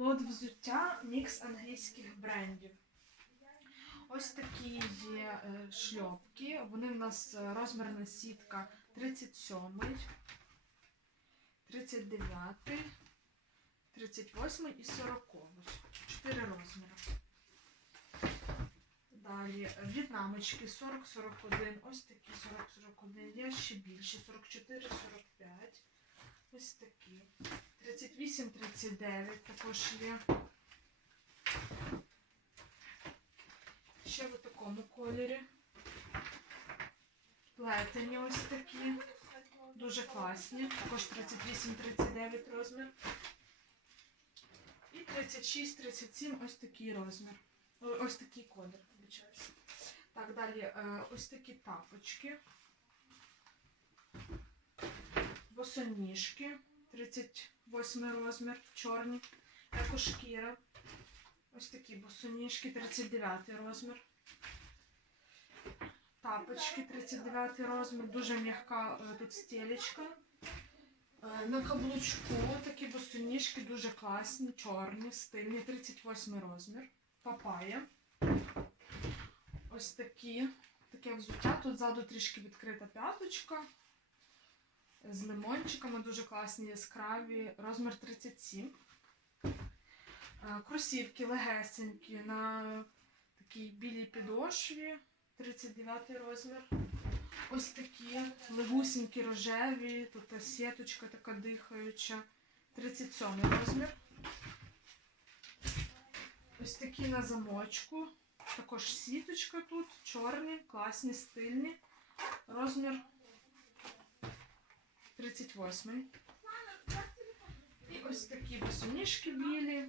Лот взуття мікс англійських брендів. Ось такі є е, шльопки. Вони в нас е, розмірна сітка 37, 39, 38 і 40. Чотири розміри. Далі е, в'єтнамочки 40-41, ось такі 40-41, є ще більше, 44-45. Ось такі. 38-39 також є. Ще в такому кольорі. Плетені ось такі. Дуже класні. Також 38-39 розмір. І 36-37 ось такий розмір. Ось такий колір, вибачаюся. Так, далі е, ось такі тапочки. Босоніжки. 38 розмір, чорні. Екошкіра. Ось такі босоніжки, 39 розмір. Тапочки 39 розмір, дуже м'яка е, тут стелечка. Е, На каблучку такі босоніжки дуже класні, чорні, стильні, 38 розмір. Папая. Ось такі. Таке взуття. Тут ззаду трішки відкрита п'яточка. З лимончиками дуже класні, яскраві. Розмір 37. Е, Кросівки легесенькі на такій білій підошві. 39 розмір. Ось такі легусенькі рожеві. Тут сіточка така дихаюча. 37 розмір. Ось такі на замочку. Також сіточка тут. Чорні, класні, стильні. Розмір 38. І ось такі босоніжки білі.